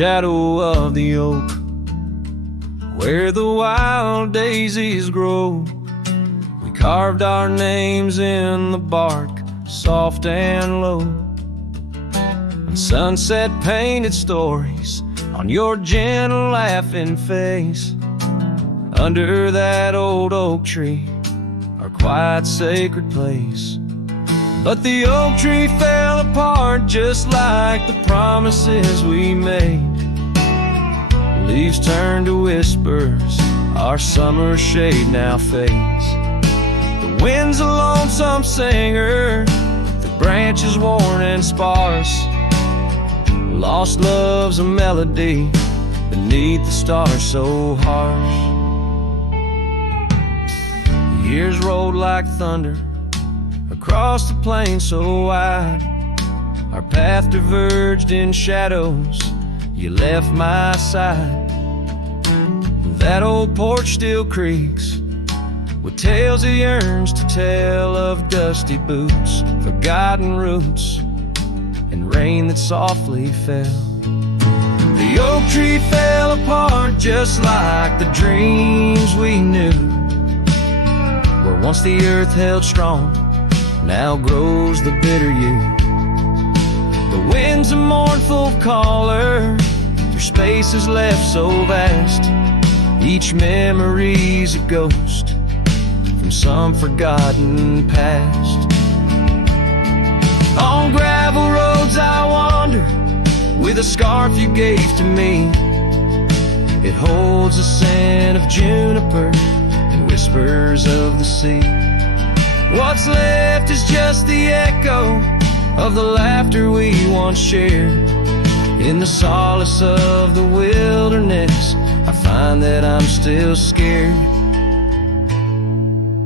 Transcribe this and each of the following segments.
shadow of the oak, where the wild daisies grow. We carved our names in the bark, soft and low, and sunset painted stories on your gentle laughing face. Under that old oak tree, our quiet sacred place. But the oak tree fell apart just like the promises we made. Leaves turned to whispers, our summer shade now fades. The wind's a lonesome singer, the branches worn and sparse. Lost love's a melody beneath the stars so harsh. The years rolled like thunder across the plain so wide. Our path diverged in shadows, you left my side. That old porch still creaks with tales it yearns to tell, of dusty boots, forgotten roots, and rain that softly fell. The oak tree fell apart just like the dreams we knew, where once the earth held strong, now grows the bitter yew. The wind's a mournful caller through spaces left so vast. Each memory's a ghost from some forgotten past. On gravel roads I wander with a scarf you gave to me. It holds a scent of juniper and whispers of the sea. What's left is just the echo of the laughter we once shared. In the solace of the wilderness, I find that I'm still scared.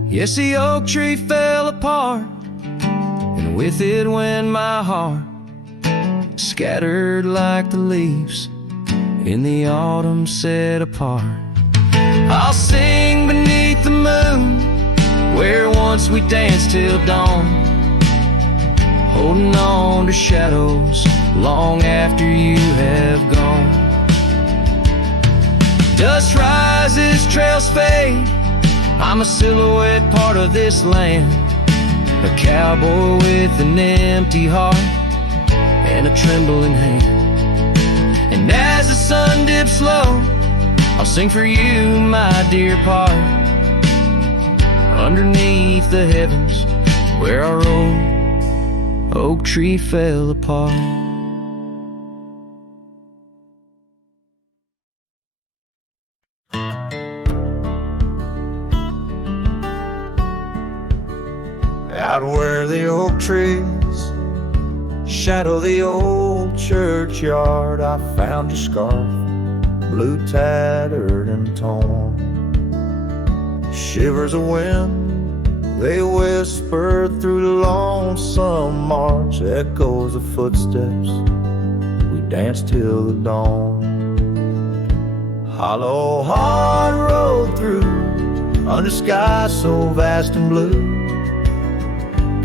Yes, the oak tree fell apart, and with it went my heart, scattered like the leaves in the autumn set apart. I'll sing beneath the moon, where once we danced till dawn, holding on to shadows long after you have gone. Dust rises, trails fade, I'm a silhouette part of this land, a cowboy with an empty heart and a trembling hand. And as the sun dips low, I'll sing for you, my dear part, underneath the heavens where our old oak tree fell apart. Out where the oak trees shadow the old churchyard, I found your scarf, blue tattered and torn. Shivers of wind, they whisper through the lonesome march, echoes of footsteps, we danced till the dawn. Hollow heart rolled through under skies so vast and blue,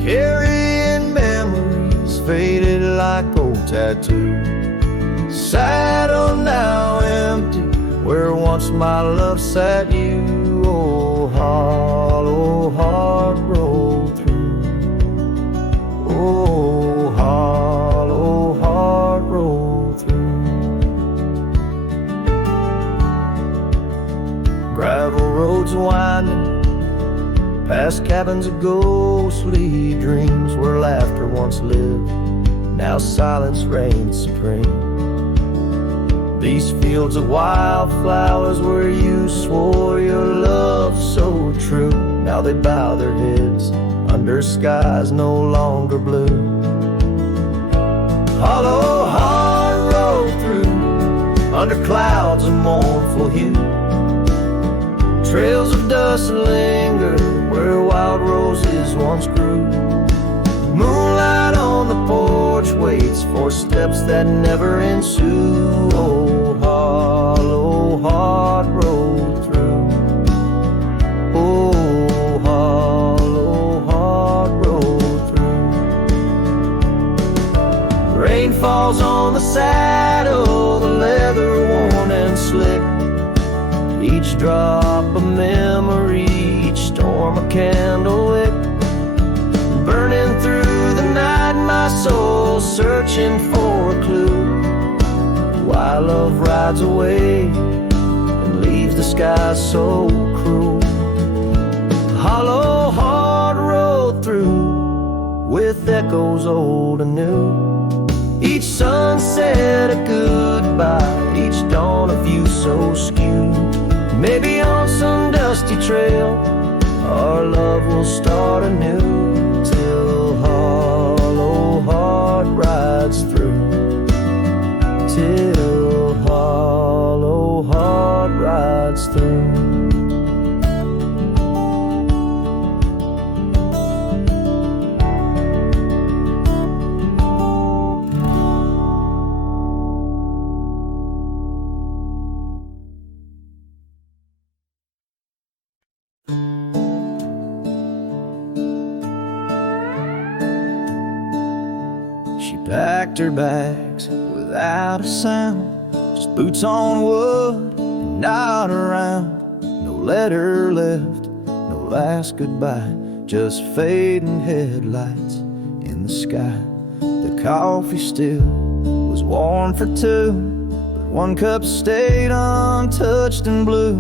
carrying memories faded like old tattoos. Saddle now empty, where once my love sat you. Oh, hollow heart roll through. Oh, hollow heart roll through. Gravel roads winding past cabins of ghostly dreams, where laughter once lived, now silence reigns supreme. These fields of wildflowers where you swore your love so true, now they bow their heads under skies no longer blue. Hollow heart roll through under clouds of mournful hue, trails of dust linger where wild roses once grew. Moonlight on the porch waits for steps that never ensue. Oh, hollow heart roll through. Oh, hollow heart roll through. Rain falls on the saddle, the slick. Each drop a memory, each storm a candle wick. Burning through the night, my soul searching for a clue. Why love rides away and leaves the sky so cruel. Hollow heart rolled through with echoes old and new. Each sunset a goodbye, each dawn a view so skewed. Maybe on some dusty trail our love will start anew, till hollow heart rides through. Till hollow heart rides through. Packed her bags without a sound, just boots on wood and not around. No letter left, no last goodbye, just fading headlights in the sky. The coffee still was warm for two, but one cup stayed untouched and blue.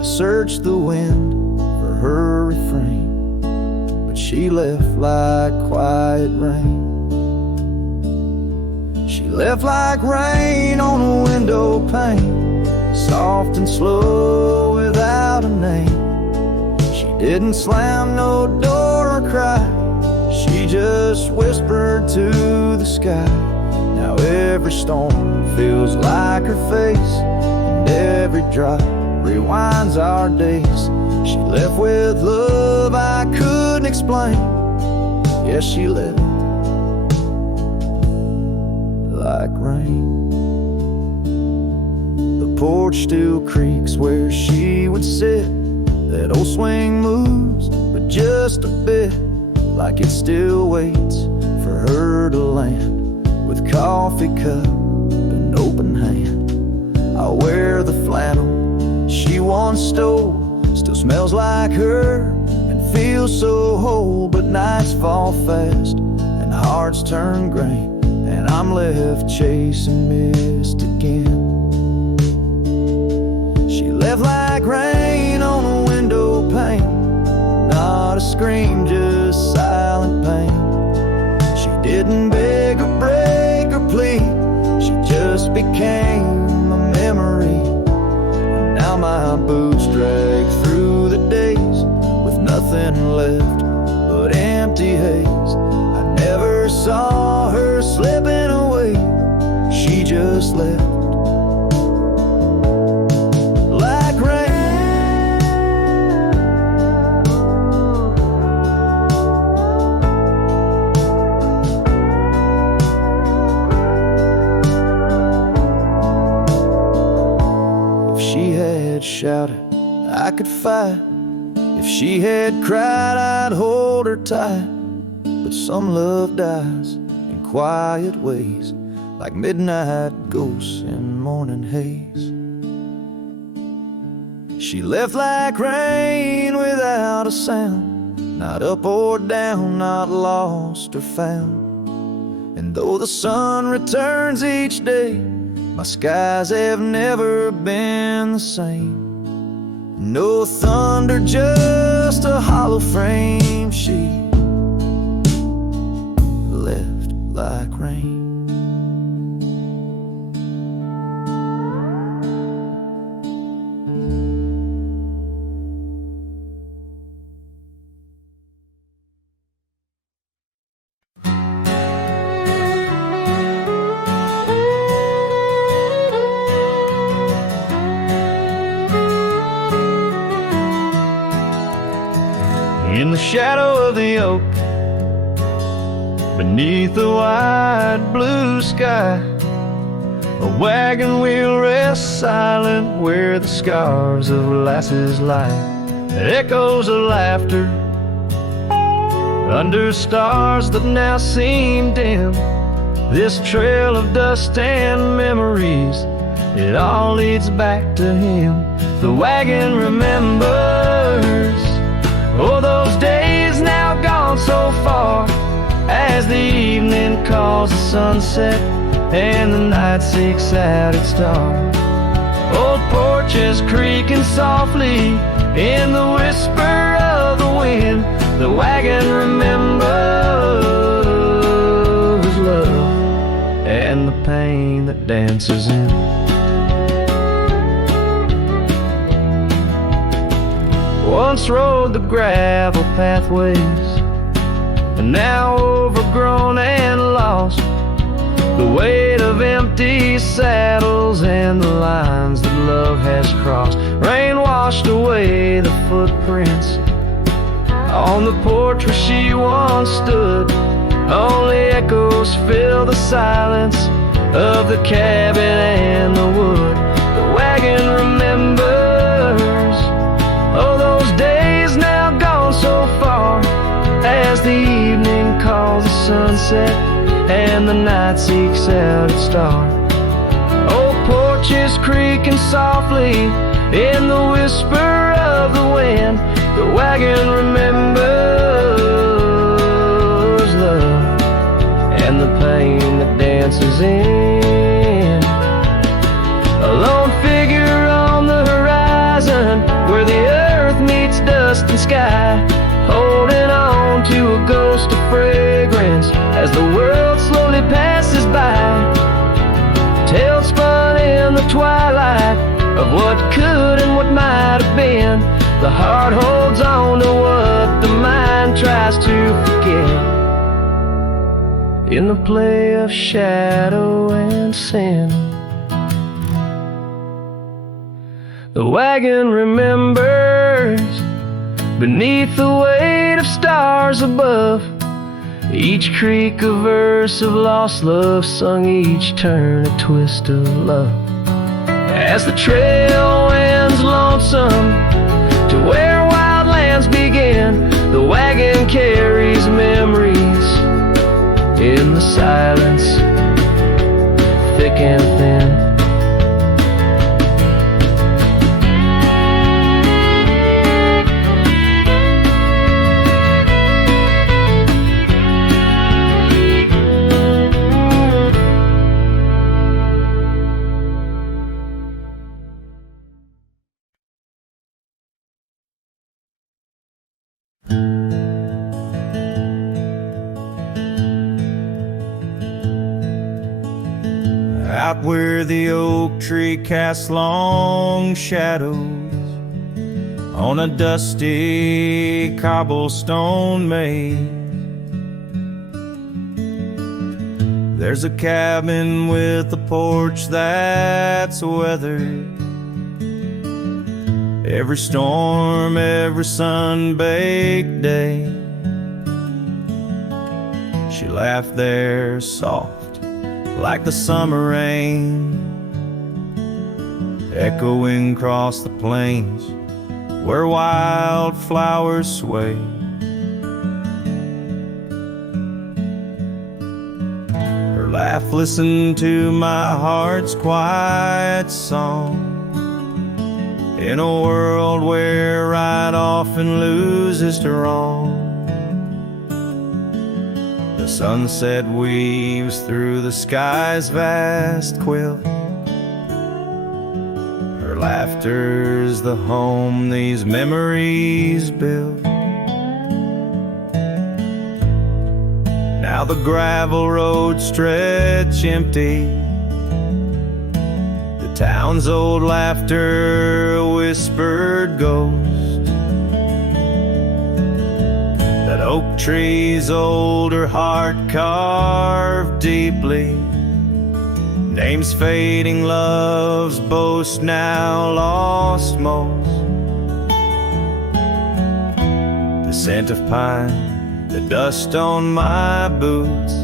I searched the wind for her refrain, but she left like quiet rain. She left like rain on a window pane, soft and slow without a name. She didn't slam no door or cry, she just whispered to the sky. Now every storm feels like her face, and every drop rewinds our days. She left with love I couldn't explain. Yes, she left like rain. The porch still creaks where she would sit. That old swing moves, but just a bit, like it still waits for her to land. With coffee cup and open hand, I'll wear the flannel she once stole. Still smells like her and feels so whole. But nights fall fast and hearts turn gray, and I'm left chasing mist again. She left like rain on a window pane, not a scream, just silent pain. She didn't beg or break or plead, she just became a memory. And now my boots drag through the days with nothing left but empty haze. I never saw her slipping away, she just left like rain. If she had shouted, I could fight. If she had cried, I'd hold her tight. But some love dies in quiet ways, like midnight ghosts in morning haze. She left like rain without a sound, not up or down, not lost or found. And though the sun returns each day, my skies have never been the same. No thunder, just a hollow frame. She left like rain. In the shadow of the oak, beneath the wide blue sky, a wagon wheel rests silent where the scars of lasses lie. Echoes of laughter under stars that now seem dim. This trail of dust and memories it all leads back to him. The wagon remembers, oh, those days now gone so far, as the evening calls the sunset and the night seeks out its star. Old porches creaking softly in the whisper of the wind. The wagon remembers love and the pain that dances in. Once rode the gravel pathways, and now overgrown and lost. The weight of empty saddles and the lines that love has crossed. Rain washed away the footprints on the porch where she once stood. Only echoes fill the silence of the cabin and the wood. The wagon remembers, oh, those days now gone so far, as the evening calls the sunset and the night seeks out its star. Old porches creaking softly in the whisper of the wind. The wagon remembers love and the pain that dances in. A lone figure on the horizon where the earth meets dust and sky, holding on to a ghost of fragrance as the world slowly passes by. Tales spun in the twilight of what could and what might have been. The heart holds on to what the mind tries to forget, in the play of shadow and sin. The wagon remembers beneath the weight of stars above, each creak a verse of lost love sung, each turn a twist of love. As the trail winds lonesome to where wild lands begin, the wagon carries memories in the silence, thick and thin. Out where the oak tree casts long shadows on a dusty cobblestone maze, there's a cabin with a porch that's weathered every storm, every sun-baked day. She laughed there soft like the summer rain, echoing across the plains where wildflowers sway. Her laugh listened to my heart's quiet song, in a world where right often loses to wrong. The sunset weaves through the sky's vast quilt. Her laughter's the home these memories build. Now the gravel roads stretch empty, the town's old laughter a whispered ghost. That oak tree's older heart carved deeply, names fading, love's boast now lost most. The scent of pine, the dust on my boots,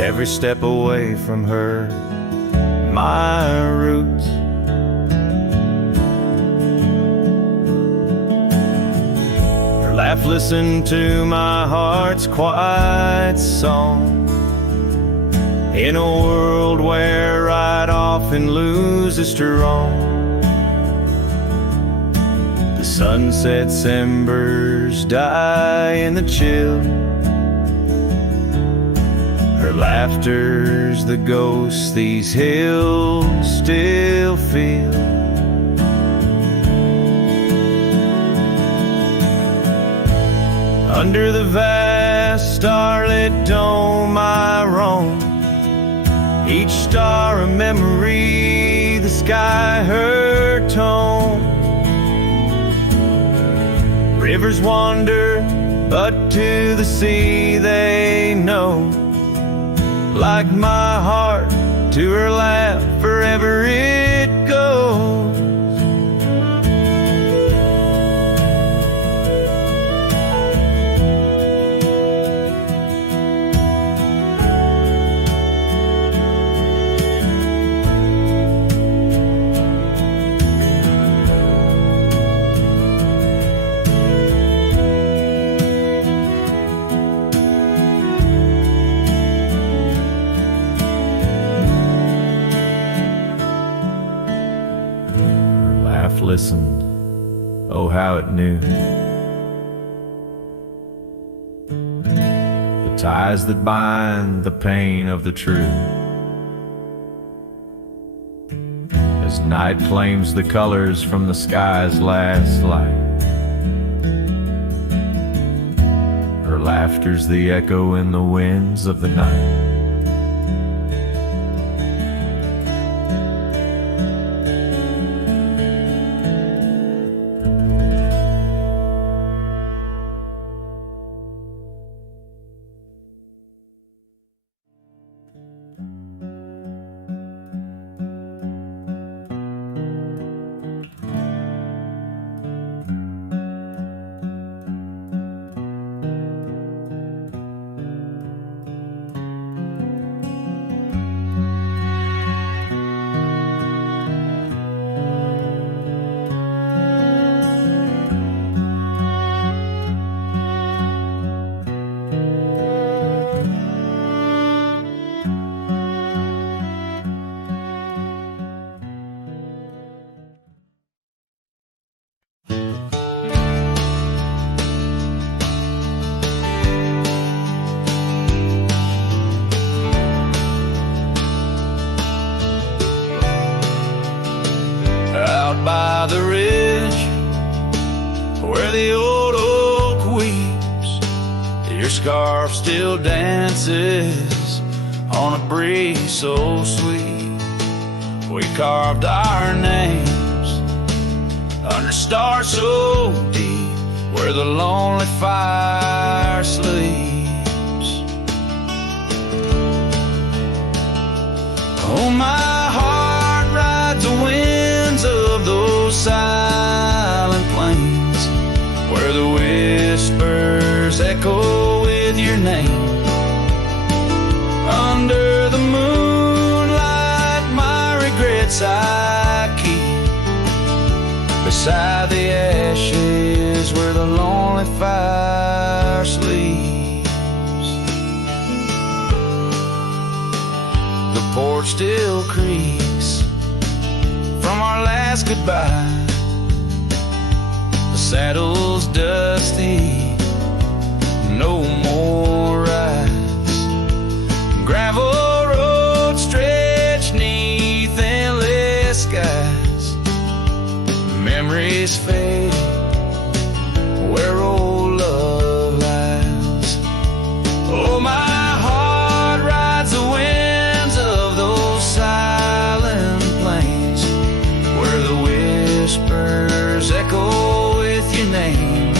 every step away from her, my roots. Laugh, listen to my heart's quiet song, in a world where right often loses to wrong. The sunset's embers die in the chill. Her laughter's the ghost these hills still feel. Under the vast starlit dome I roam, each star a memory, the sky her tone. Rivers wander, but to the sea they know. Like my heart to her lap, forever it goes. Listened, oh how it knew. The ties that bind the pain of the true. As night claims the colors from the sky's last light, her laughter's the echo in the winds of the night. By the ridge where the old oak weeps, your scarf still dances on a breeze so sweet. We carved our names under stars so deep where the lonely fire sleeps. Oh, my heart rides the winds of those silent plains where the whispers echo with your name. Under the moonlight, my regrets I keep beside the ashes where the lonely fire sleeps. The porch still creaks from our last goodbye. The saddle's dusty, no more rides. Gravel roads stretch neath endless skies. Memories fade where old love lies. Oh, my heart rides the winds of those silent plains where the whispers echo with your name.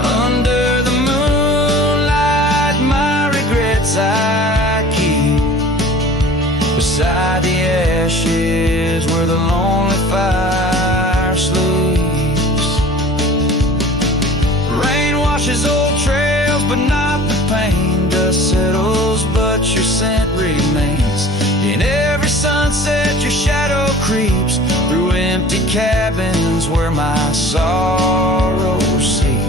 Under the moonlight, my regrets I keep beside the ashes where the lonely fire sleeps. Rain washes old trails, but not the pain. Dust settles, but your scent remains. In every sunset, your shadow creeps through empty cabins where my sorrow seeps.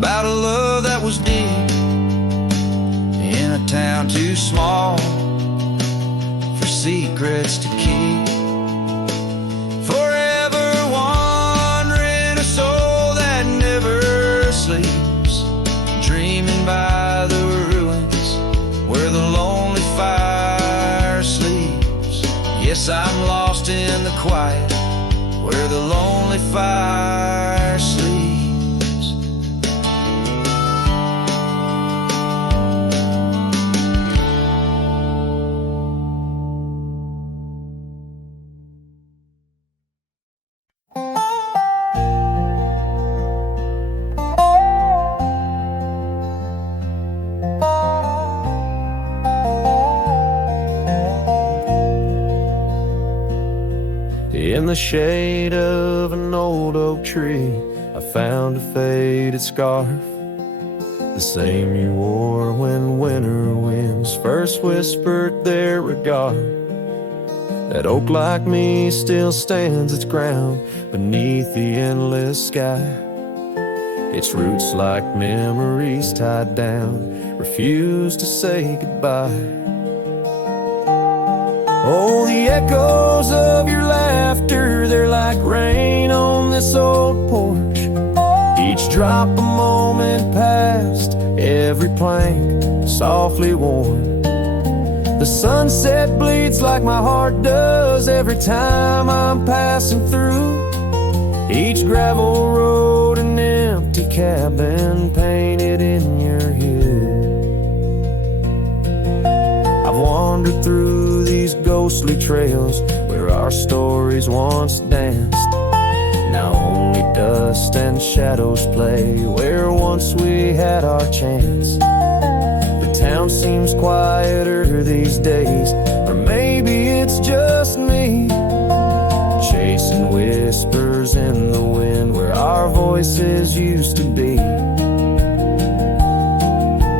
about a love that was deep in a town too small for secrets to keep. Forever wandering, a soul that never sleeps, dreaming by the ruins where the lonely fire sleeps. Yes, I'm lost in the quiet where the lonely fire sleeps. In the shade of an old oak tree, I found a faded scarf, the same you wore when winter winds first whispered their regard. That oak like me still stands its ground beneath the endless sky. Its roots like memories tied down, refuse to say goodbye. Oh, the echoes of your laughter, they're like rain on this old porch. Each drop a moment past, every plank softly worn. The sunset bleeds like my heart does every time I'm passing through. Each gravel road, an empty cabin painted in your hue. I've wandered through these ghostly trails where our stories once danced. Now only dust and shadows play where once we had our chance. The town seems quieter these days, or maybe it's just me, chasing whispers in the wind where our voices used to be.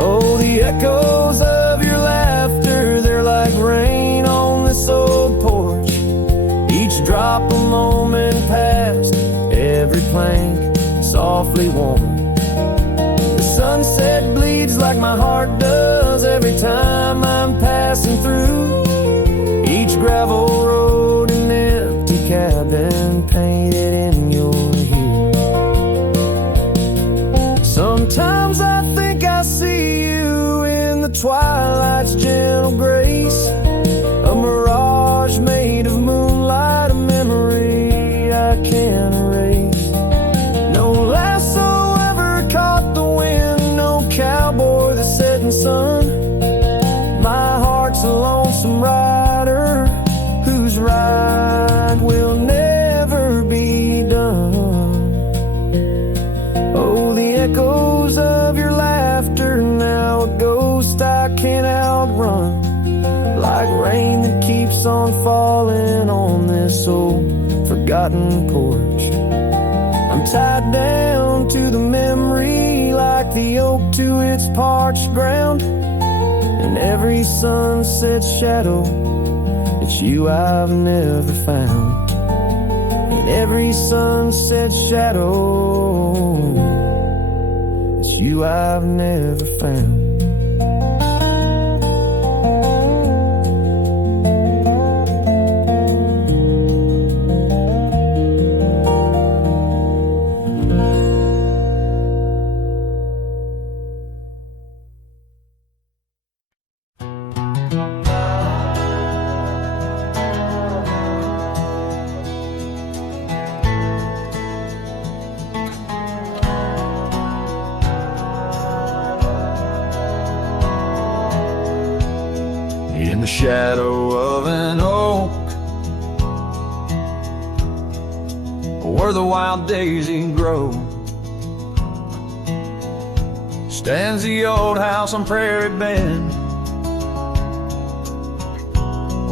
Oh, the echoes of your laughter, they're like rain on this old porch. Each drop a moment past, every plank softly worn. The sunset bleeds like my heart does every time I'm passing through. Each gravel road, an empty cabin painted in your hue. Sometimes I think I see you in the twilight's gentle grace, a mirage made of moonlight, a memory I can't erase. No lasso ever caught the wind, no cowboy the setting sun. My heart's a lonesome rider whose ride will never be done. Oh, the echoes of your laughter, now a ghost I can't outrun, like rain that keeps on falling on this old forgotten porch. I'm tied down to the memory like the oak to its parched ground. In every sunset shadow, it's you I've never found. In every sunset shadow, it's you I've never found. In the shadow of an oak, where the wild daisy grows, stands the old house on Prairie Bend,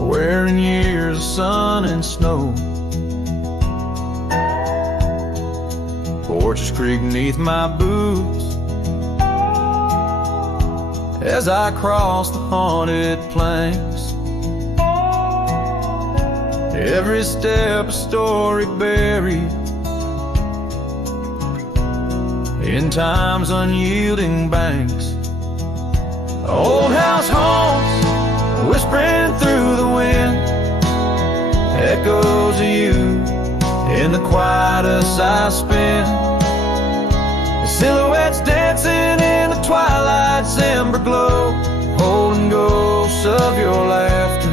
wearing years of sun and snow. Porches creak beneath my boots as I cross the haunted planks. Every step a story buried in time's unyielding banks. Old house haunts whispering through the wind, echoes of you in the quietest I spend. The silhouettes dancing in the twilight's ember glow, holding ghosts of your laughter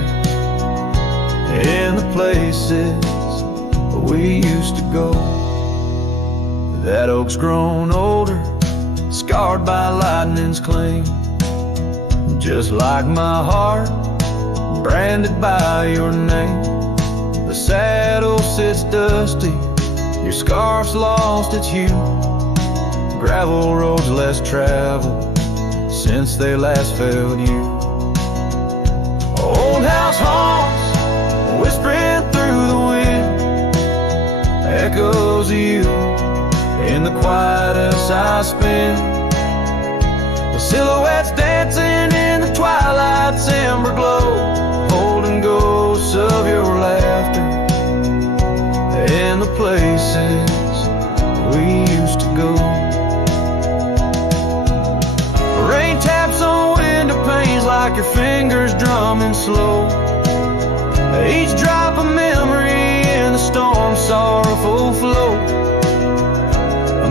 in the places we used to go. That oak's grown older, scarred by lightning's claim, just like my heart, branded by your name. The saddle sits dusty, your scarf's lost its hue, gravel roads less traveled since they last felt you. Old house haunts whispering through the wind, echoes of you in the quietest I spend. The silhouettes dancing in the twilight's ember glow, holding ghosts of your laughter in the places we used to go. Rain taps on window panes like your fingers drumming slow, each drop a memory in the storm's sorrowful flow.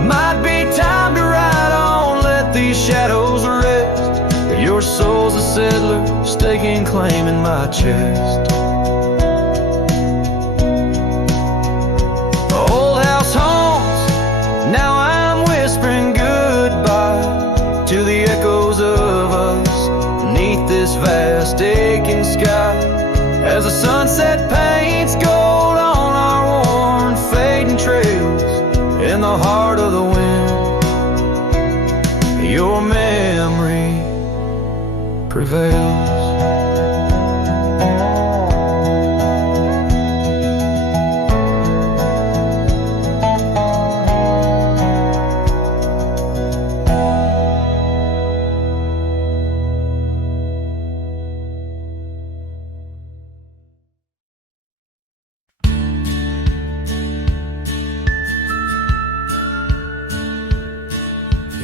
Might be time to ride on, let these shadows rest. Your soul's a settler, staking claim in my chest. Old house haunts, now I'm whispering goodbye to the echoes of us beneath this vast aching sky, as the sunset paints gold on our worn fading trails. In the heart of the wind, your memory prevails.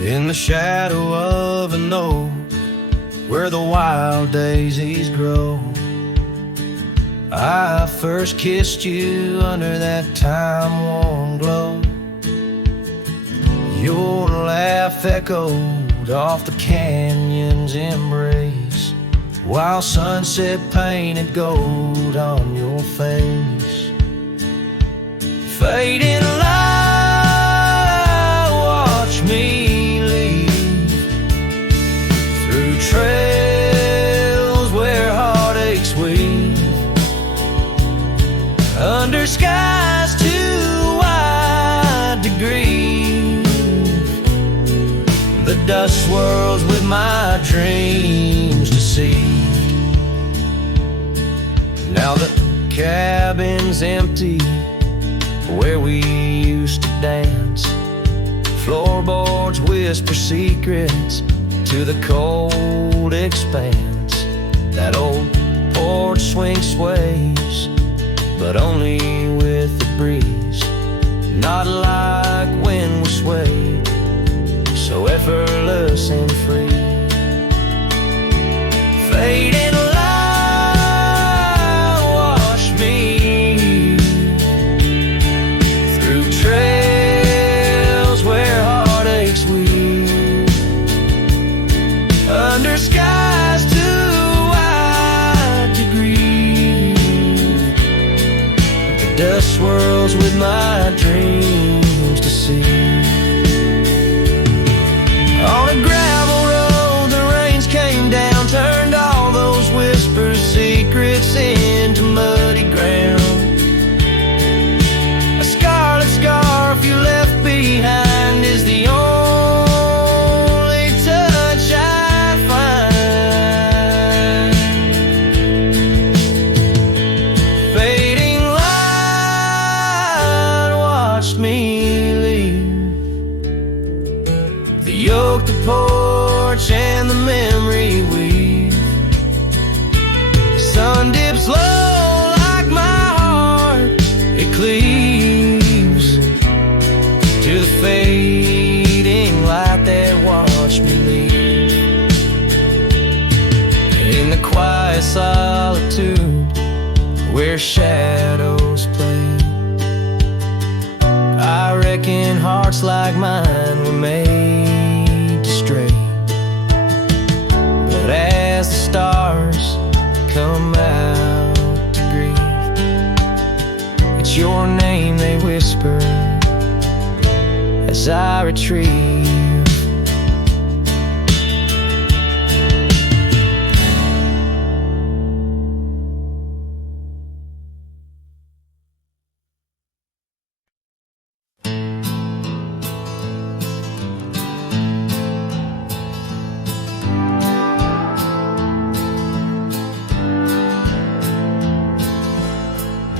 In the shadow of an oak, where the wild daisies grow, I first kissed you under that time-worn glow. Your laugh echoed off the canyon's embrace, while sunset painted gold on your face. Fading light, watch me trails where heartaches weave, under skies too wide to grieve. The dust swirls with my dreams deceived. Now the cabin's empty where we used to dance, floorboards whisper secrets to the cold expanse. That old porch swing sways, but only with the breeze, not like when we swayed, so effortless and free. Fading light, wash me through trails where heartaches weave, under skies too wide to grieve. The dust swirls with my dreams to see. On a gravel road, the rains came down, turned all those whispers, secrets into muddy ground. A scarlet scarf you left behind is the only touch I find. Fading light, watch me leave. The yoke, the porch, and the memory weave. Sun dips low like my heart, it cleaves to the fading watch me leave. In the quiet solitude where shadows play, I reckon hearts like mine were made to stray. But as the stars come out to grieve, it's your name they whisper as I retrieve.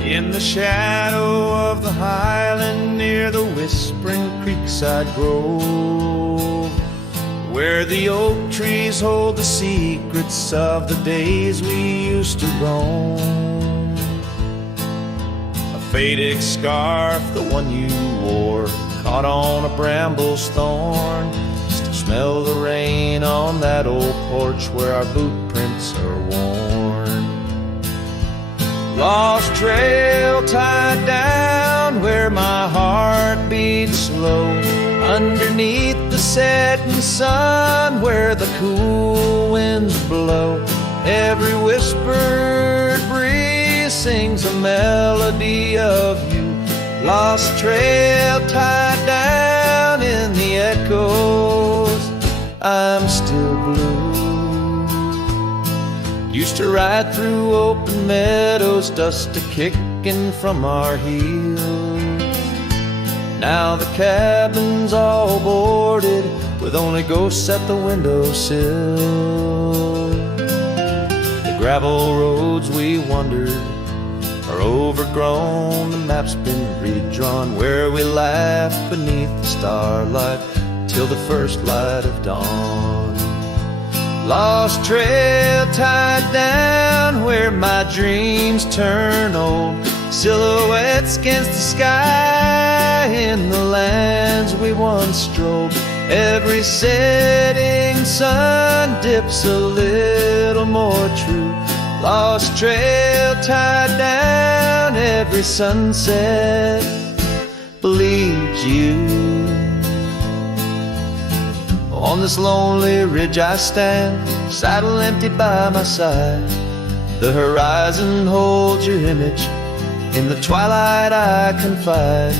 In the shadow of the highland near the whispering creekside grove, where the oak trees hold the secrets of the days we used to roam. A faded scarf, the one you wore, caught on a bramble's thorn. Still smell the rain on that old porch where our boot prints are worn. Lost trail tied down where my heart beats slow, underneath the setting sun where the cool winds blow. Every whispered breeze sings a melody of you. Lost trail tied down in the echoes, I'm still blue. Used to ride through open meadows, dust a-kicking from our heels. Now the cabin's all boarded with only ghosts at the windowsill. The gravel roads we wandered are overgrown, the map's been redrawn, where we laughed beneath the starlight till the first light of dawn. Lost trail tied down where my dreams turn old, silhouettes against the sky in the lands we once strolled. Every setting sun dips a little more true. Lost trail tied down, every sunset believes you. On this lonely ridge I stand, saddle empty by my side. The horizon holds your image, in the twilight I confide.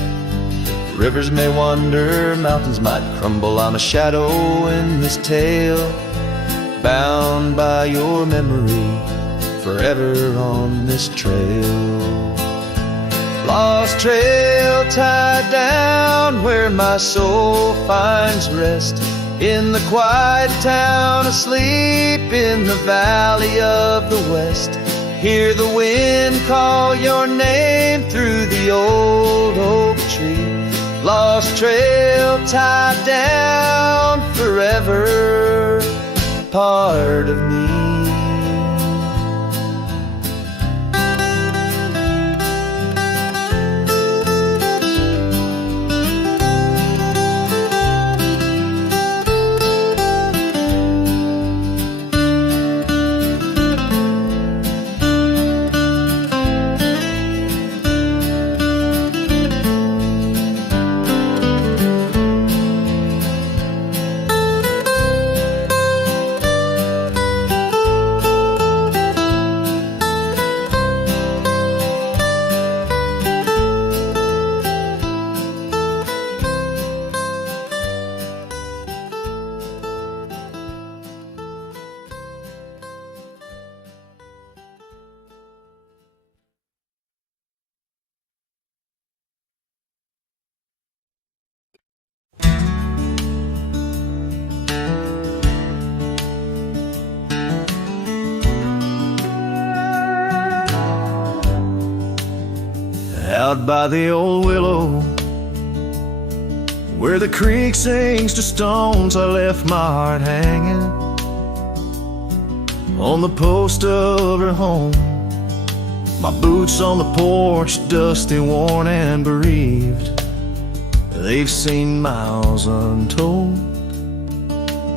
Rivers may wander, mountains might crumble, I'm a shadow in this tale, bound by your memory, forever on this trail. Lost trail tied down where my soul finds rest, in the quiet town asleep in the valley of the west. Hear the wind call your name through the old oak tree. Lost trail tied down, forever part of me. Out by the old willow, where the creek sinks to stones, I left my heart hanging on the post of her home. My boots on the porch, dusty, worn, and bereaved. They've seen miles untold,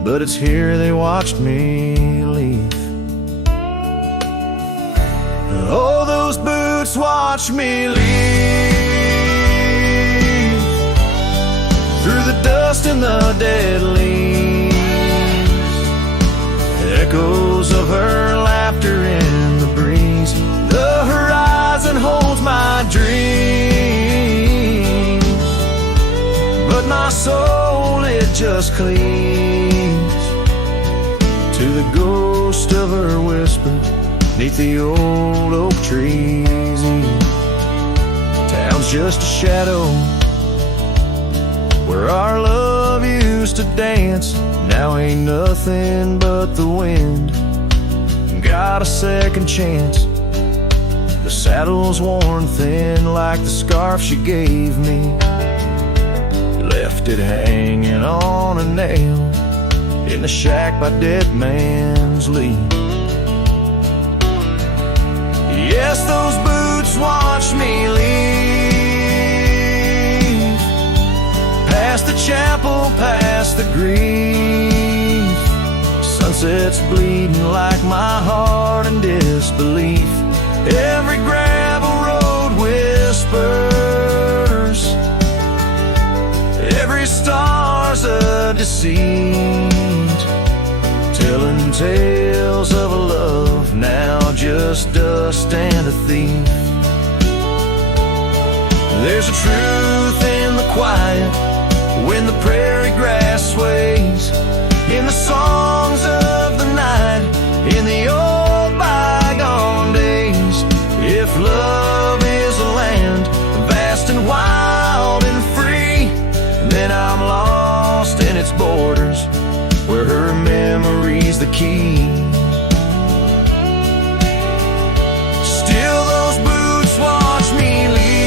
but it's here they watched me leave. Oh, those boots watched me leave, through the dust and the dead leaves, echoes of her laughter in the breeze. The horizon holds my dream, but my soul, it just clings to the ghost of her whisper 'neath the old oak trees. Town's just a shadow where our love used to dance. Now ain't nothing but the wind. Got a second chance. The saddle's worn thin like the scarf she gave me. Left it hanging on a nail in the shack by Dead Man's Leave. Yes, those boots watched me leave, past the chapel, past the grief. Sunset's bleeding like my heart in disbelief. Every gravel road whispers, every star's a deceit, telling tales of a love now just dust and a thief. There's a truth in the quiet when the prairie grass sways, in the songs of the night, in the old bygone days. If love is a land vast and wild and free, then I'm lost in its borders, where her memory's the key. Still those boots watch me leave,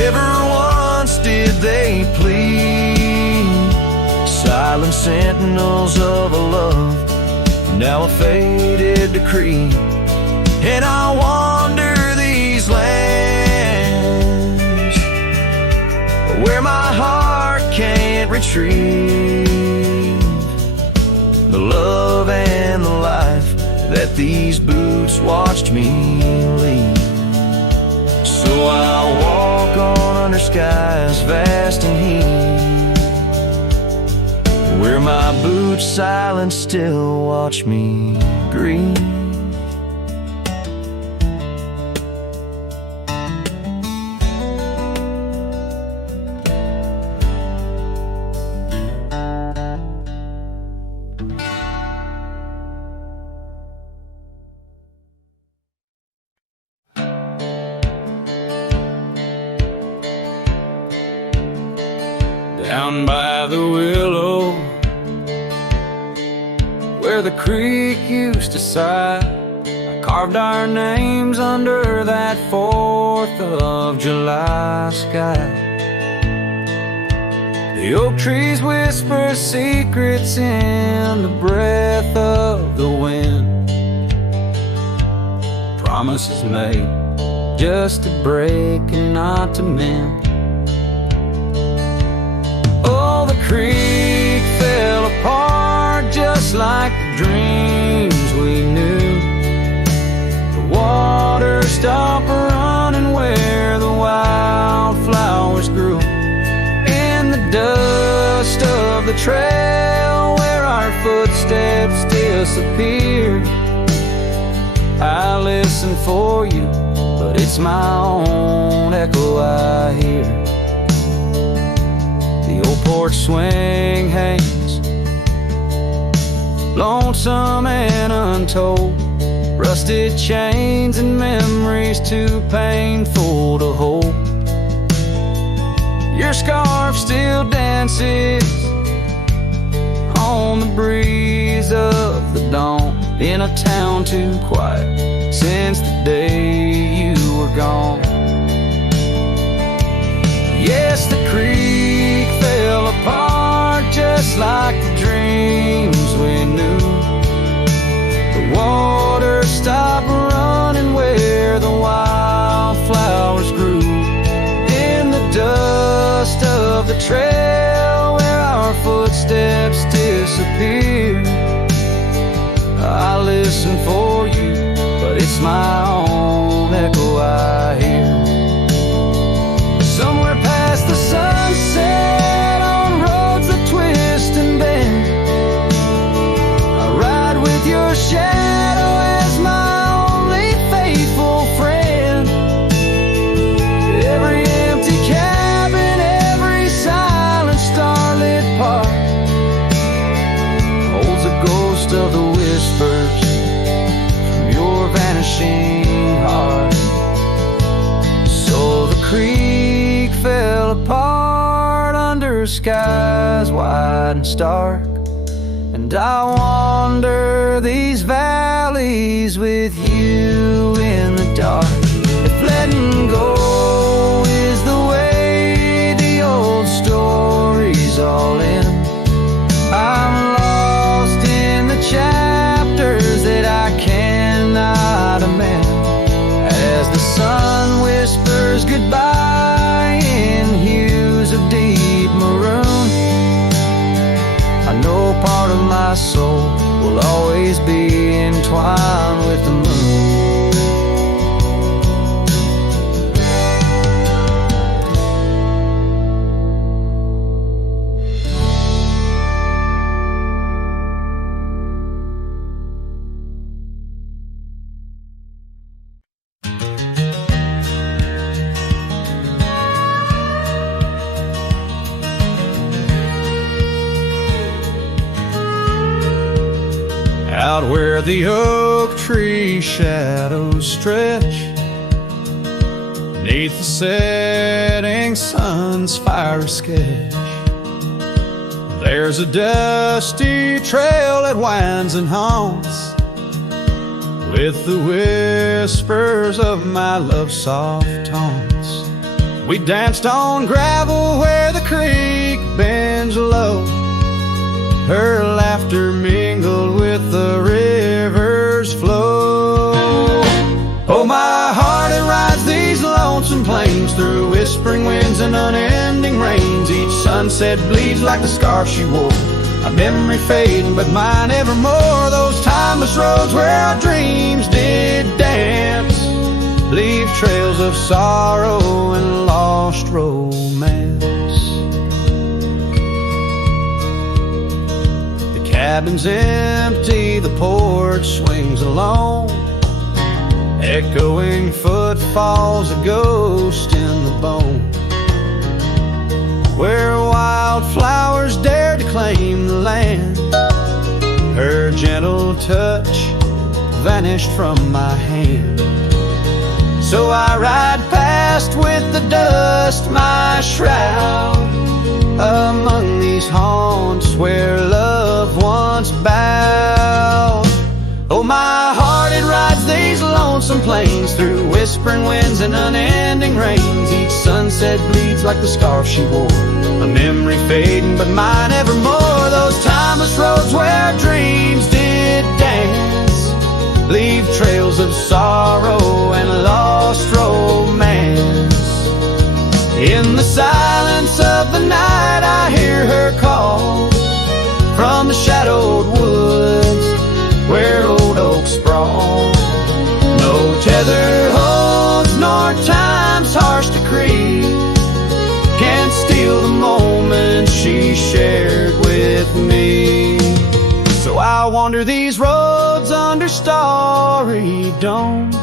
never once did they plead. Silent sentinels of a love, now a faded decree. And I wander these lands where my heart can't retrieve the love and the life that these boots watched me leave. So I'll walk on under skies vast and heat, where my boots silent still watch me grieve. Down by the willow, where the creek used to sigh, I carved our names under that 4th of July sky. The oak trees whisper secrets in the breath of the wind, promises made just to break and not to mend. The creek fell apart just like the dreams we knew. The water stopped running where the wildflowers grew. In the dust of the trail where our footsteps disappeared, I listen for you, but it's my own echo I hear. The old porch swing hangs, lonesome and untold. Rusted chains and memories too painful to hold. Your scarf still dances on the breeze of the dawn, in a town too quiet since the day you were gone. Yes, the creek fell apart just like the dreams we knew. The water stopped running where the wildflowers grew. In the dust of the trail footsteps disappear. I listen for you, but it's my own echo I hear. Somewhere past the sunset, on roads that twist and bend, I ride with your shadow as my only faithful friend. Every empty cabin, every silent starlit park holds a ghost of the whispers from your vanishing heart. So the creek fell apart under skies wide and stark, and I wander these valleys with you in the dark. If letting go is the way the old stories all end, I'm lost in the chapters that I cannot amend. As the sun whispers goodbye in hues of deep maroon, I know part of my soul will always be entwined with the moon. Out where the oak tree shadows stretch, neath the setting sun's fire sketch, there's a dusty trail that winds and haunts with the whispers of my love's soft taunts. We danced on gravel where the creek bends low, her laughter mingled with the river's flow. Oh, my heart, it rides these lonesome plains through whispering winds and unending rains. Each sunset bleeds like the scarf she wore, a memory fading, but mine evermore. Those timeless roads where our dreams did dance leave trails of sorrow and lost romance. Cabin's empty, the porch swings alone, echoing footfalls, a ghost in the bone. Where wildflowers dare to claim the land, her gentle touch vanished from my hand. So I ride past with the dust my shroud, among these haunts where love once bowed. Oh, my heart, it rides these lonesome plains through whispering winds and unending rains. Each sunset bleeds like the scarf she wore, a memory fading, but mine evermore. Those timeless roads where our dreams did dance leave trails of sorrow and lost romance. In the silence of the night I hear her call from the shadowed woods where old oaks sprawl. No tether holds nor time's harsh decree can steal the moment she shared with me. So I wander these roads under starry domes,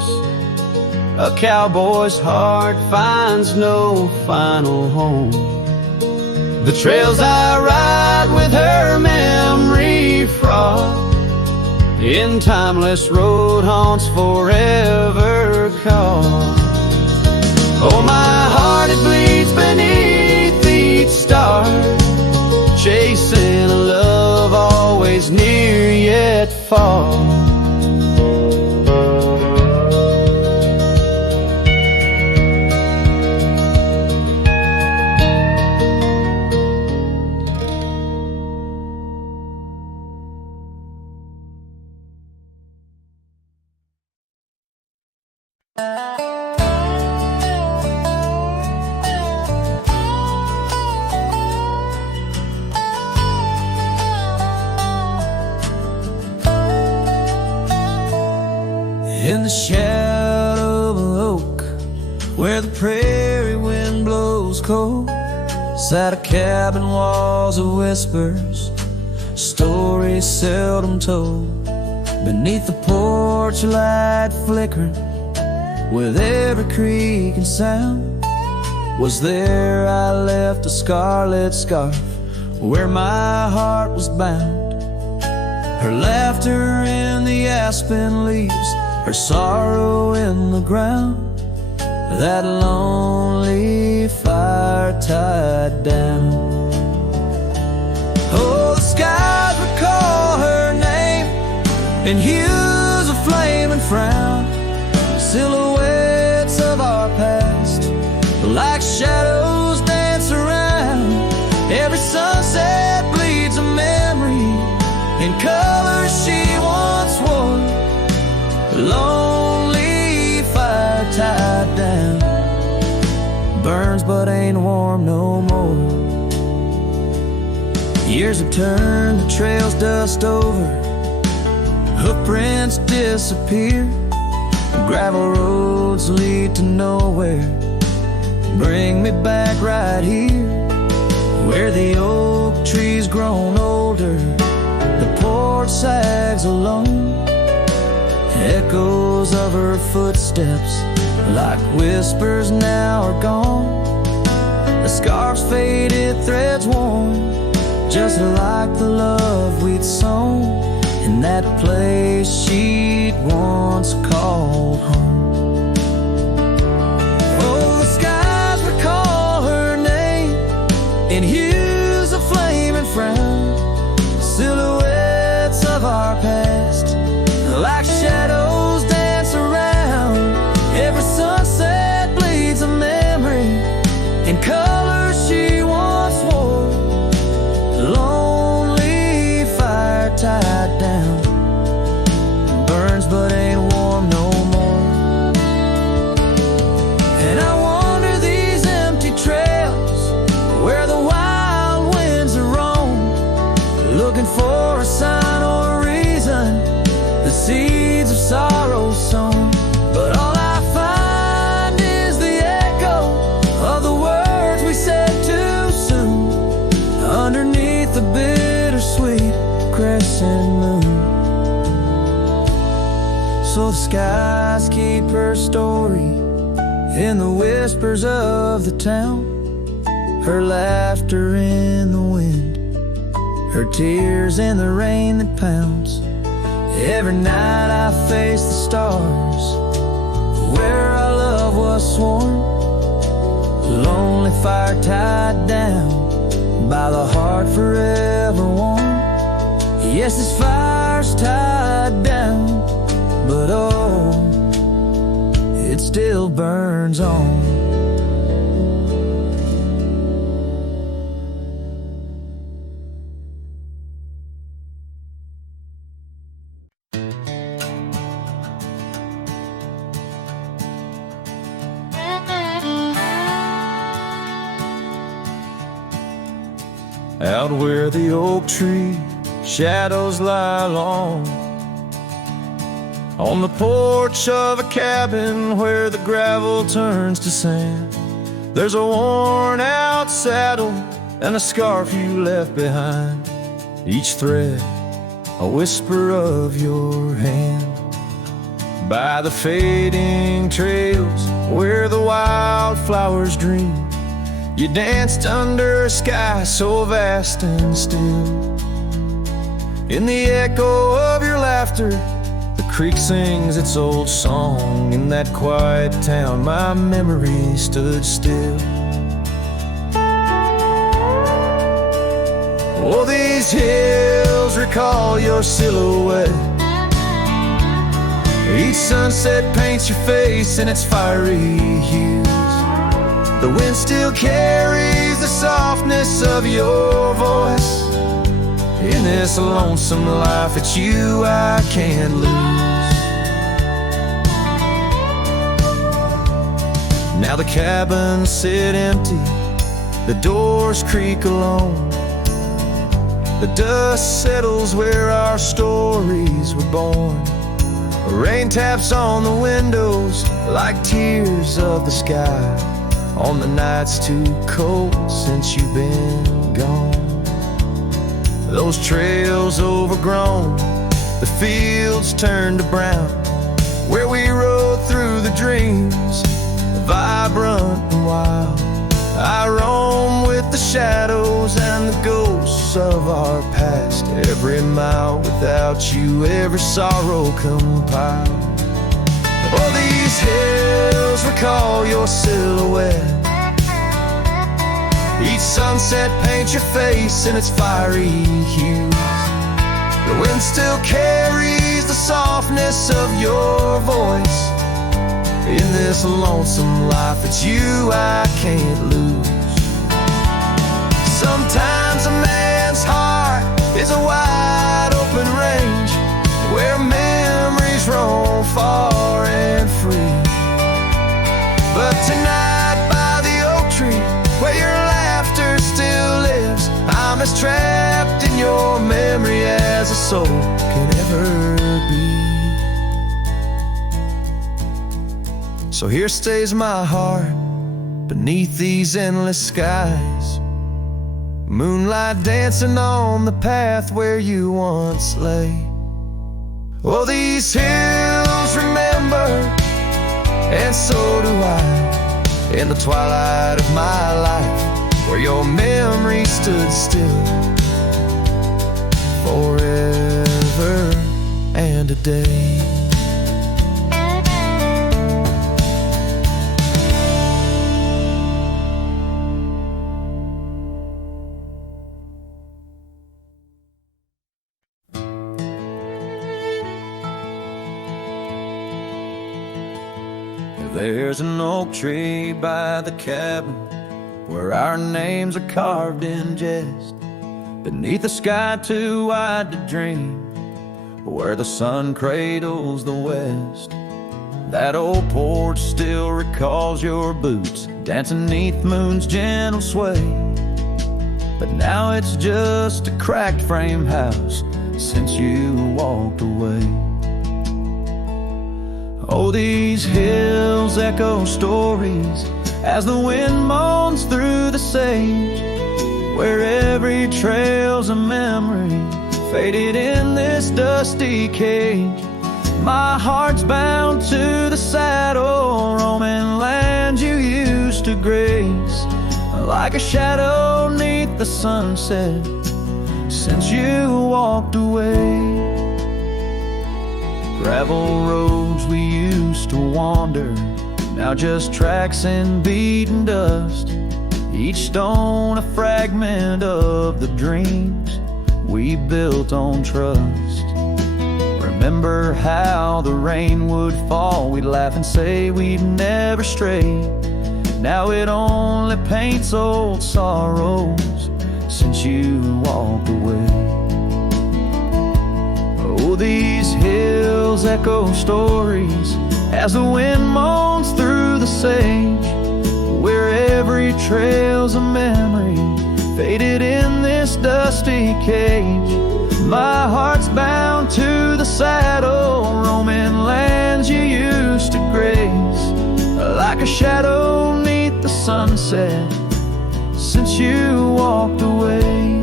a cowboy's heart finds no final home. The trails I ride with her memory fraught, in timeless road haunts forever caught. Oh, my heart, it bleeds beneath each star, chasing a love always near yet far. the shadow of an oak, where the prairie wind blows cold, sat a cabin, walls of whispers, stories seldom told. Beneath the porch light flickering, with every creak and sound, was there I left a scarlet scarf where my heart was bound. Her laughter in the aspen leaves, her sorrow in the ground, that lonely fire tied down. Oh, the skies recall her name in hues of flame and frown, silhouettes of our past, like shadows dance around. Every sunset bleeds a memory in colors she once wore. Lonely fire tied down, burns but ain't warm no more. Years have turned the trails dust over, hoofprints disappear, gravel roads lead to nowhere. Bring me back right here, where the oak tree's grown older, the porch sags alone. Echoes of her footsteps, like whispers, now are gone. The scarf's faded, threads worn, just like the love we'd sown in that place she'd once called home. Oh, the skies recall her name in hues of flame and frown, silhouettes of our past, like shadows dance around. Every sunset bleeds a memory in colors she once wore. Lonely fire tied down, burns but ain't warm no more. And I wander these empty trails where the wild winds are roam, looking for a sign or a reason, the seeds of sorrow sown. But all I find is the echo of the words we said too soon, underneath the bittersweet crescent moon. So the skies keep her story in the whispers of the town, her laughter in the wind, her tears in the rain that pounds. Every night I face the stars, where our love was sworn. Lonely fire tied down by the heart forever warm. Yes, this fire's tied down, but oh, it still burns on. Out where the oak tree shadows lie long, on the porch of a cabin where the gravel turns to sand, there's a worn out saddle and a scarf you left behind, each thread a whisper of your hand. By the fading trails where the wildflowers dream, you danced under a sky so vast and still. In the echo of your laughter, the creek sings its old song. In that quiet town, my memory stood still. Oh, these hills recall your silhouette. Each sunset paints your face in its fiery hues. The wind still carries the softness of your voice. In this lonesome life, it's you I can't lose. Now the cabins sit empty, the doors creak alone. The dust settles where our stories were born. Rain taps on the windows like tears of the sky on the nights too cold since you've been gone. Those trails overgrown, the fields turned to brown, where we rode through the dreams, vibrant and wild. I roam with the shadows and the ghosts of our past. Every mile without you, every sorrow compiled. Oh, these hills recall your silhouette. Each sunset paints your face in its fiery hues. The wind still carries the softness of your voice. In this lonesome life, it's you I can't lose. Sometimes a man's heart is a wide open range where memories roam far and free. But tonight by the oak tree, where your laughter still lives, I'm as trapped in your memory as a soul can ever be. So here stays my heart beneath these endless skies, moonlight dancing on the path where you once lay. Oh, these hills remember, and so do I, in the twilight of my life, where your memory stood still forever and a day. There's an oak tree by the cabin where our names are carved in jest, beneath a sky too wide to dream, where the sun cradles the west. That old porch still recalls your boots dancing neath moon's gentle sway, but now it's just a cracked frame house since you walked away. Oh, these hills echo stories as the wind moans through the sage, where every trail's a memory faded in this dusty cage. My heart's bound to the saddle, roaming land you used to grace, like a shadow neath the sunset since you walked away. Gravel roads we used to wander, now just tracks and beaten dust, each stone a fragment of the dreams we built on trust. Remember how the rain would fall, we'd laugh and say we'd never stray. Now it only paints old sorrows since you walked away. Oh, these hills echo stories as the wind moans through the sage, where every trail's a memory faded in this dusty cage. My heart's bound to the saddle, roaming lands you used to grace, like a shadow neath the sunset since you walked away.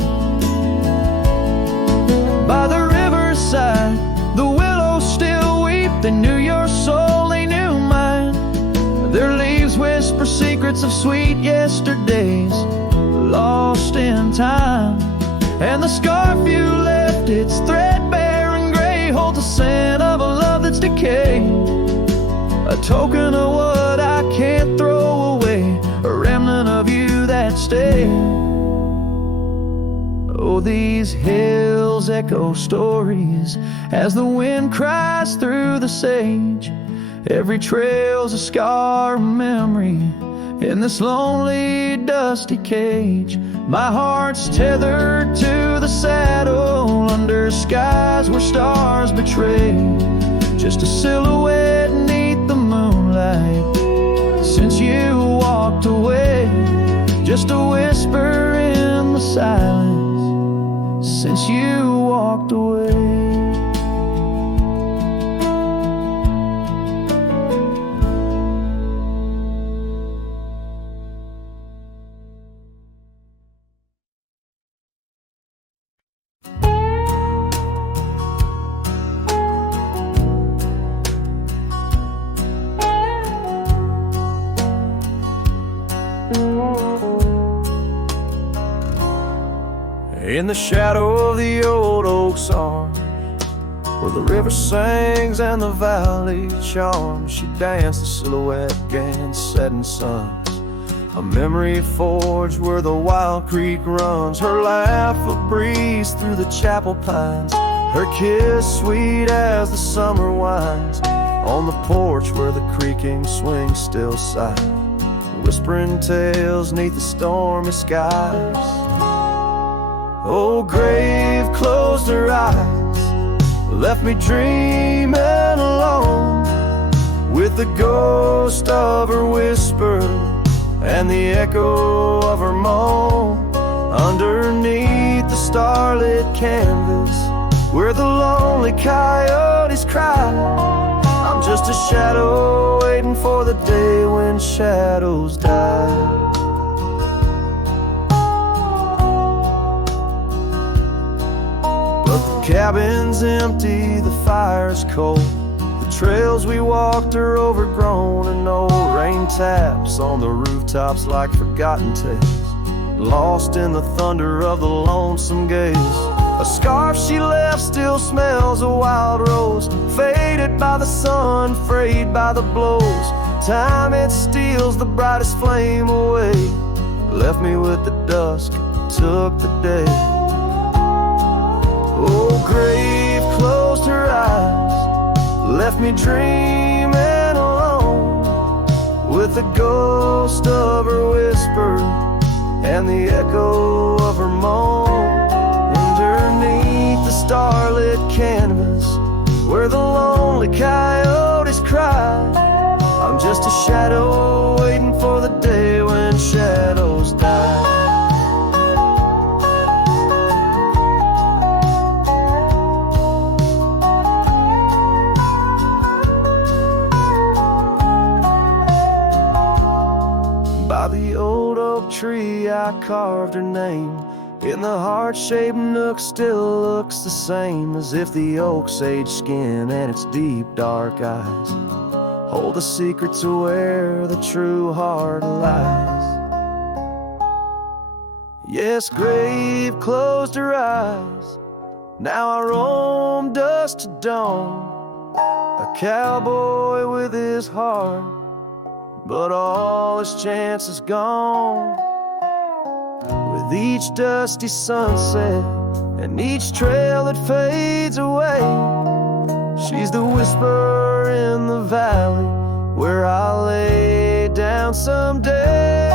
By the riverside, the willows still weep. They knew your soul, they knew mine. Their leaves whisper secrets of sweet yesterdays lost in time. And the scarf you left, it's threadbare and gray, holds the scent of a love that's decayed, a token of what I can't throw away, a remnant of you that stayed. Oh, these hills echo stories as the wind cries through the sage. Every trail's a scar, a memory in this lonely, dusty cage. My heart's tethered to the saddle under skies where stars betray, just a silhouette neath the moonlight since you walked away, just a whisper in the silence since you walked away. In the shadow of the old oak's arm, where the river sings and the valley charms, she danced the silhouette against setting suns. A memory forged where the wild creek runs, her laugh a breeze through the chapel pines, her kiss sweet as the summer winds, on the porch where the creaking swing still sigh, whispering tales neath the stormy skies. Oh, grave closed her eyes, left me dreaming alone, with the ghost of her whisper and the echo of her moan. Underneath the starlit canvas, where the lonely coyotes cry, I'm just a shadow waiting for the day when shadows die. But the cabin's empty, the fire's cold, the trails we walked are overgrown, and old rain taps on the rooftops like forgotten tales, lost in the thunder of the lonesome gaze. A scarf she left still smells a wild rose, faded by the sun, frayed by the blows. Time it steals the brightest flame away, left me with the dusk, took the day. Oh, grave closed her eyes, left me dreaming alone, with the ghost of her whisper and the echo of her moan. Underneath the starlit canvas, where the lonely coyotes cry, I'm just a shadow waiting for the day when shadows die. By the old oak tree I carved her name, in the heart-shaped nook still looks the same, as if the oak's aged skin and its deep dark eyes hold the secret to where the true heart lies. Yes, grave closed her eyes, now I roam dusk to dawn, a cowboy with his heart, but all his chance is gone. With each dusty sunset and each trail that fades away, she's the whisper in the valley where I'll lay down someday.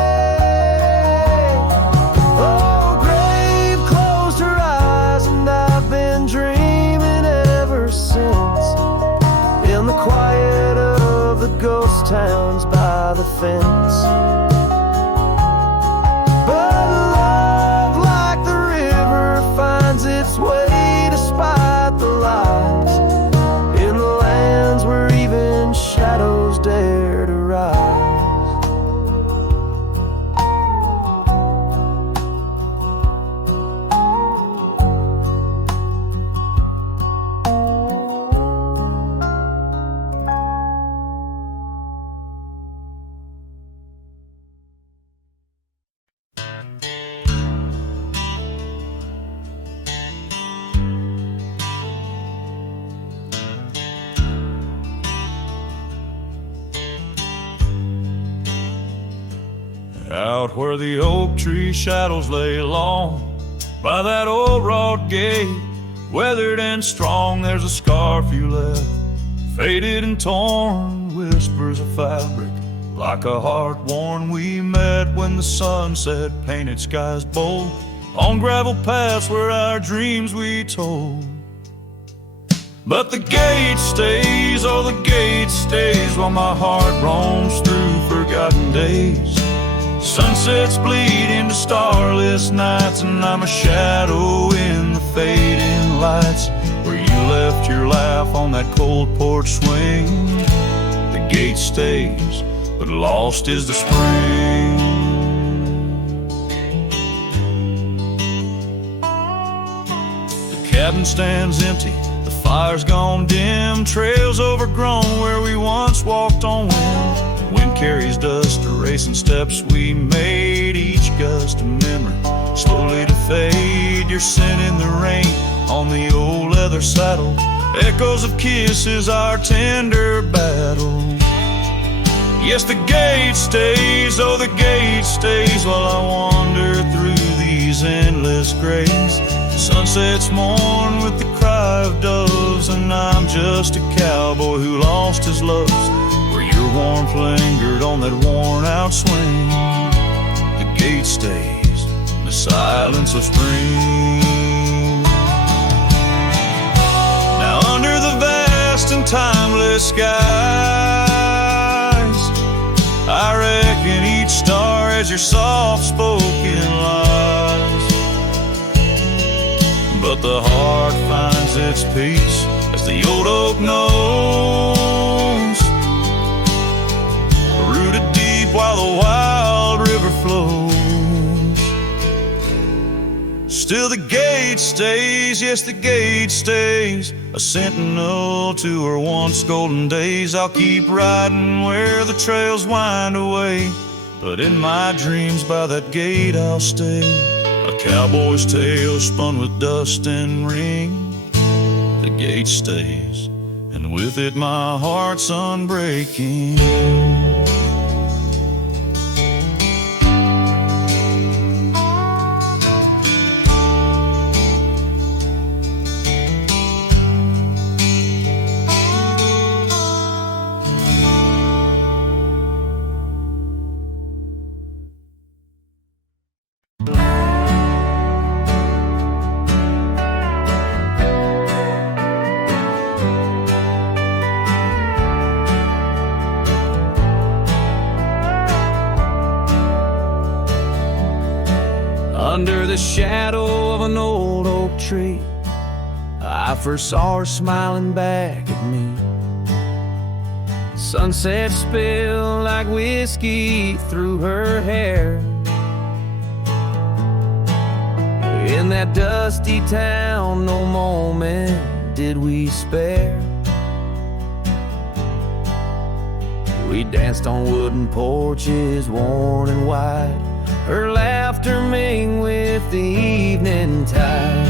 Oh, grave closed her eyes, and I've been dreaming ever since, in the quiet of the ghost towns by the fence. Its way despite the lies, in the lands where even shadows dare to rise. Out where the oak tree shadows lay long, by that old wrought gate, weathered and strong, there's a scarf you left, faded and torn, whispers of fabric, like a heart worn. We met when the sunset painted skies bold, on gravel paths where our dreams we told. But the gate stays, oh the gate stays, while my heart roams through forgotten days. Sunsets bleed into starless nights, and I'm a shadow in the fading lights, where you left your laugh on that cold porch swing. The gate stays, but lost is the spring. The cabin stands empty, the fire's gone dim, trails overgrown where we once walked on wind. Wind carries dust, erasing steps we made, each gust a memory, slowly to fade. Your your scent in the rain on the old leather saddle. Echoes of kisses, our tender battle. Yes, the gate stays, oh, the gate stays, while I wander through these endless grays. Sunsets mourn with the cry of doves, and I'm just a cowboy who lost his loves where your warmth lingered on that worn-out swing. The gate stays in the silence of spring. Now under the vast and timeless skies, I reckon each star has your soft-spoken lies. But the heart finds its peace, as the old oak knows, rooted deep while the wild river flows. Still the gate stays, yes, the gate stays, a sentinel to her once golden days. I'll keep riding where the trails wind away, but in my dreams by that gate I'll stay. A cowboy's tale spun with dust and ring. The gate stays, and with it my heart's unbreaking. Under the shadow of an old oak tree, I first saw her smiling back at me. Sunset spilled like whiskey through her hair. In that dusty town, no moment did we spare. We danced on wooden porches, worn and wide, her laughter mingled with the evening tide.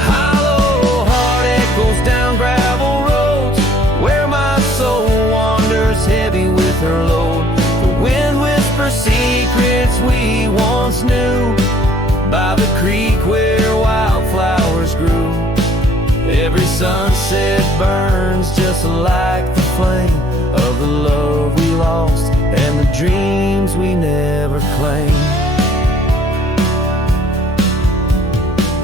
Hollow heart echoes down gravel roads, where my soul wanders heavy with her load. The wind whispers secrets we once knew, by the creek where wildflowers grew. Every sunset burns just like the flame of the love we lost and the dreams we never claimed.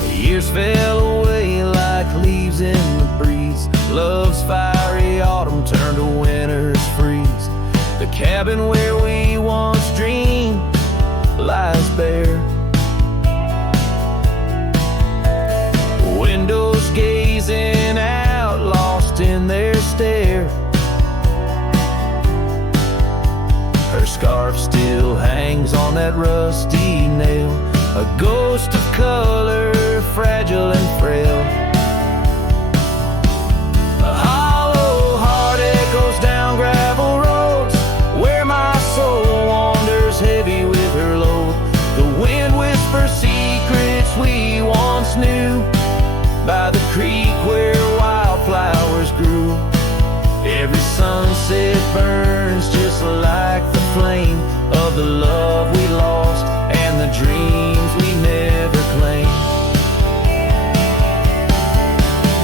The years fell away like leaves in the breeze. Love's fiery autumn turned to winter's freeze. The cabin where we once dreamed lies bare. Windows gazing out, lost in their stare. Her scarf still hangs on that rusty nail, a ghost of color, fragile and frail. A hollow heart echoes down gravel roads, where my soul wanders heavy with her load. The wind whispers secrets we once knew, by the creek where wildflowers grew. Every sunset burns just like the flame of the love we lost and the dreams we never claimed.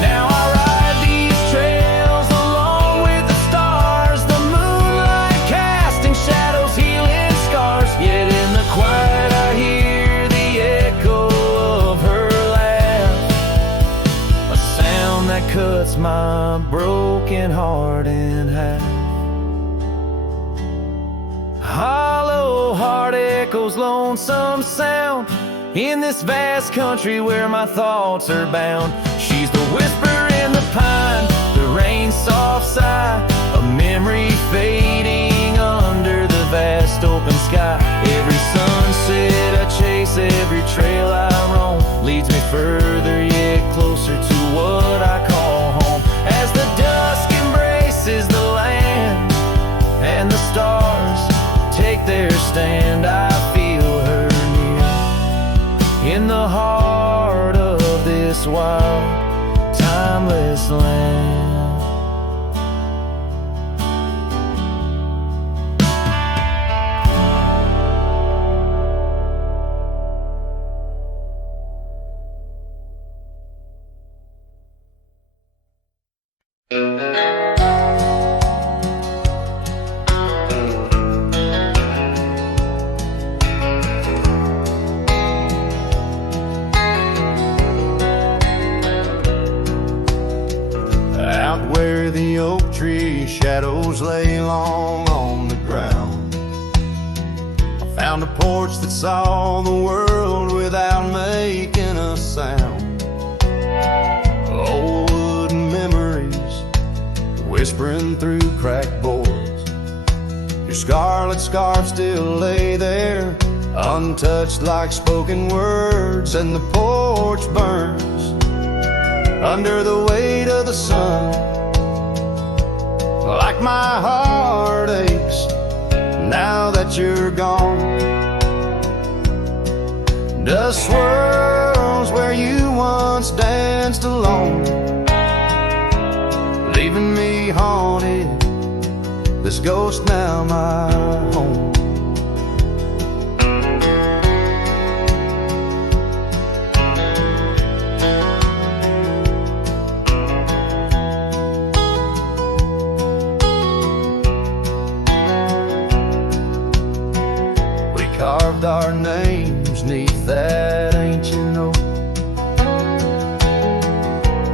Now I ride these trails along with the stars, the moonlight casting shadows, healing scars. Yet in the quiet I hear the echo of her laugh, a sound that cuts my broken heart in half. Hollow heart echoes lonesome sound in this vast country where my thoughts are bound. She's the whisper in the pine, the rain's soft sigh, a memory fading under the vast open sky. Every sunset I chase, every trail I roam, leads me further yet closer to what I call home. As the dusk embraces the land and the stars take their stand, I feel her near. in the heart of this wild, timeless land. Out where the oak tree shadows lay long on the ground, I found a porch that saw the world without making a sound. Old wooden memories whispering through cracked boards. Your scarlet scarf still lay there, untouched like spoken words, and the porch burns under the weight of the sun. Like my heart aches now that you're gone. Dust swirls where you once danced alone, leaving me haunted, this ghost now my home. Carved our names neath that ancient oak,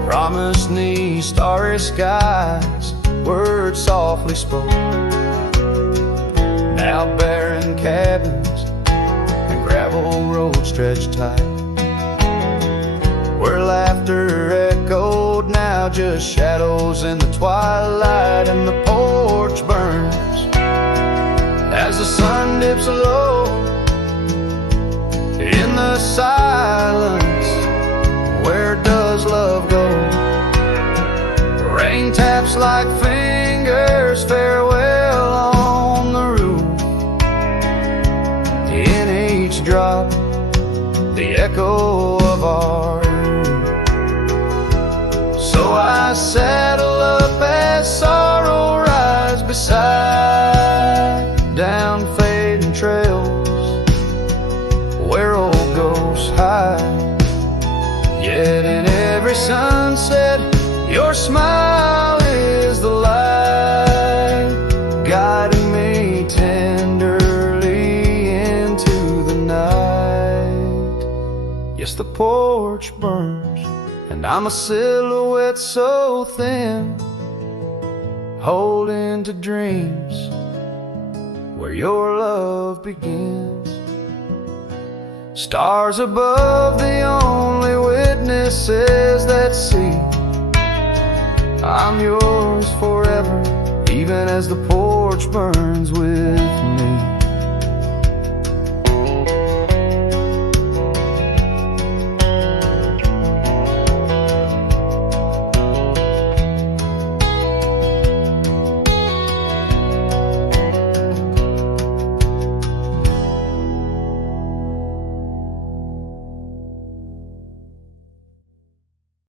promised 'neath starry skies, words softly spoke. Now barren cabins and gravel roads stretched tight, where laughter echoed, now just shadows in the twilight. And the porch burns as the sun dips low in the silence. Where does love go? Rain taps like fingers, farewell on the roof. In each drop, the echo of our youth. So I saddle up as sorrow rides beside down fading trails where old ghosts hide. Yet in every sunset, your smile is the light, guiding me tenderly into the night. Yes, the porch burns, and I'm a silhouette so thin, holding to dreams where your love begins. Stars above, the only witnesses that see I'm yours forever, even as the porch burns with me.